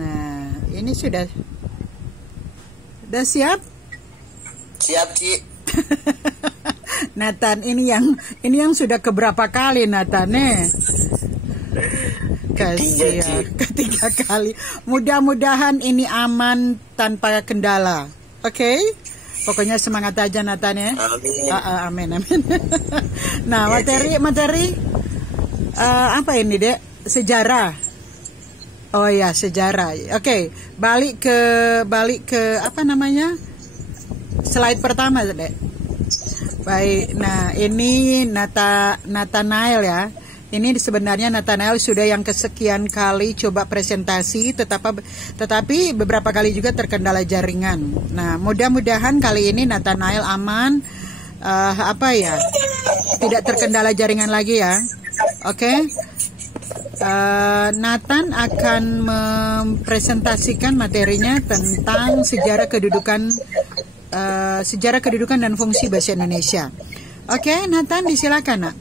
Nah, ini sudah siap? Siap, Ci. Nathan, ini yang sudah keberapa kali Nathan ketiga kali. Mudah-mudahan ini aman tanpa kendala. Oke? Pokoknya semangat aja Nathan ya. Amin. Amin. Nah, materi apa ini, Dek? Sejarah. Oh ya, sejarah. Oke, balik ke apa namanya? Slide pertama, Dek. Baik. Nah, ini Nathanael ya. Ini sebenarnya Nathanael sudah yang kesekian kali coba presentasi, tetapi beberapa kali juga terkendala jaringan. Nah, mudah-mudahan kali ini Nathanael aman, tidak terkendala jaringan lagi ya. Oke. Nathan akan mempresentasikan materinya tentang sejarah kedudukan dan fungsi bahasa Indonesia. Oke, Nathan, disilakan, Nak.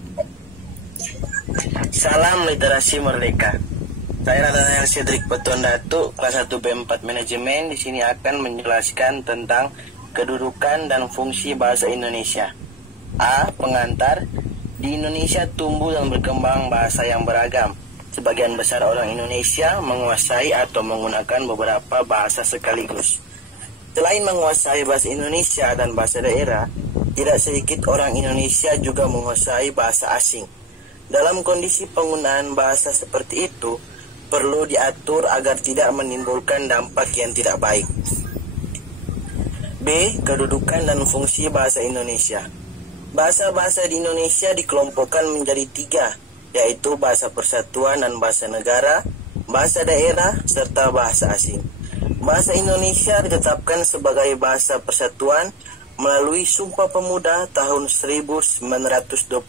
Salam literasi merdeka. Saya Nathanael Cedric Petuan Datu, kelas 1 B4 Manajemen. Di sini akan menjelaskan tentang kedudukan dan fungsi bahasa Indonesia. A. Pengantar. Di Indonesia tumbuh dan berkembang bahasa yang beragam. Sebagian besar orang Indonesia menguasai atau menggunakan beberapa bahasa sekaligus. Selain menguasai bahasa Indonesia dan bahasa daerah, tidak sedikit orang Indonesia juga menguasai bahasa asing. Dalam kondisi penggunaan bahasa seperti itu, perlu diatur agar tidak menimbulkan dampak yang tidak baik. B. Kedudukan dan fungsi bahasa Indonesia. Bahasa-bahasa di Indonesia dikelompokkan menjadi 3, yaitu bahasa persatuan dan bahasa negara, bahasa daerah, serta bahasa asing. Bahasa Indonesia ditetapkan sebagai bahasa persatuan melalui Sumpah Pemuda tahun 1928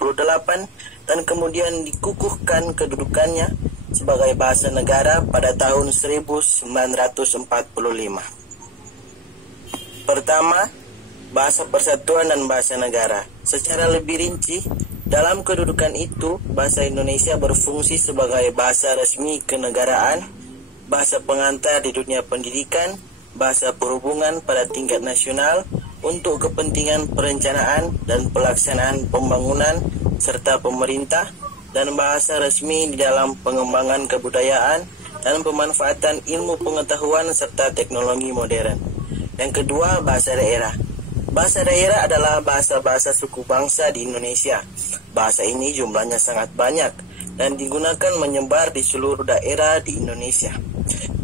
dan kemudian dikukuhkan kedudukannya sebagai bahasa negara pada tahun 1945. Pertama, bahasa persatuan dan bahasa negara. Secara lebih rinci, dalam kedudukan itu, bahasa Indonesia berfungsi sebagai bahasa resmi kenegaraan, bahasa pengantar di dunia pendidikan, bahasa perhubungan pada tingkat nasional untuk kepentingan perencanaan dan pelaksanaan pembangunan serta pemerintah, dan bahasa resmi di dalam pengembangan kebudayaan dan pemanfaatan ilmu pengetahuan serta teknologi modern. Yang kedua, bahasa daerah. Bahasa daerah adalah bahasa-bahasa suku bangsa di Indonesia. Bahasa ini jumlahnya sangat banyak dan digunakan menyebar di seluruh daerah di Indonesia.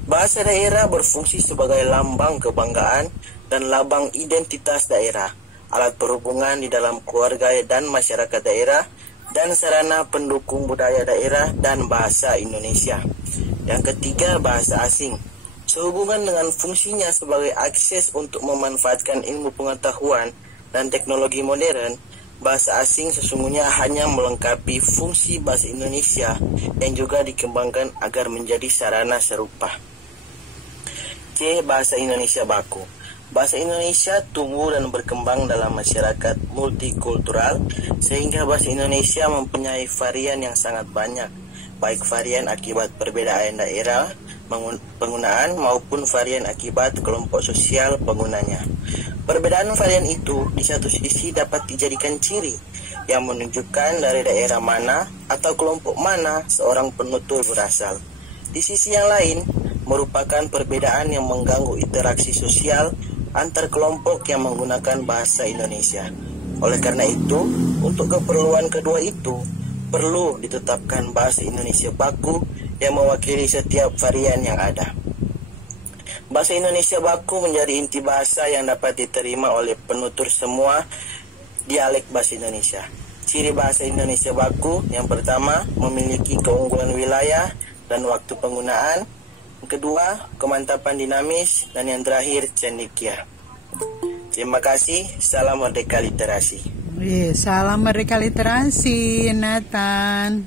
Bahasa daerah berfungsi sebagai lambang kebanggaan dan lambang identitas daerah, alat perhubungan di dalam keluarga dan masyarakat daerah, dan sarana pendukung budaya daerah dan bahasa Indonesia. Yang ketiga, bahasa asing. Sehubungan dengan fungsinya sebagai akses untuk memanfaatkan ilmu pengetahuan dan teknologi modern, bahasa asing sesungguhnya hanya melengkapi fungsi bahasa Indonesia yang juga dikembangkan agar menjadi sarana serupa. C. Bahasa Indonesia baku. Bahasa Indonesia tumbuh dan berkembang dalam masyarakat multikultural, sehingga bahasa Indonesia mempunyai varian yang sangat banyak, baik varian akibat perbedaan daerah penggunaan maupun varian akibat kelompok sosial penggunanya. Perbedaan varian itu di satu sisi dapat dijadikan ciri yang menunjukkan dari daerah mana atau kelompok mana seorang penutur berasal. Di sisi yang lain, merupakan perbedaan yang mengganggu interaksi sosial antar kelompok yang menggunakan bahasa Indonesia. Oleh karena itu, untuk keperluan kedua itu, perlu ditetapkan bahasa Indonesia baku yang mewakili setiap varian yang ada. Bahasa Indonesia baku menjadi inti bahasa yang dapat diterima oleh penutur semua dialek bahasa Indonesia. Ciri bahasa Indonesia baku yang pertama, memiliki keunggulan wilayah dan waktu penggunaan. Yang kedua, kemantapan dinamis. Dan yang terakhir, cendekia. Terima kasih. Salam Merdeka Literasi. Salam Merdeka Literasi, Nathan.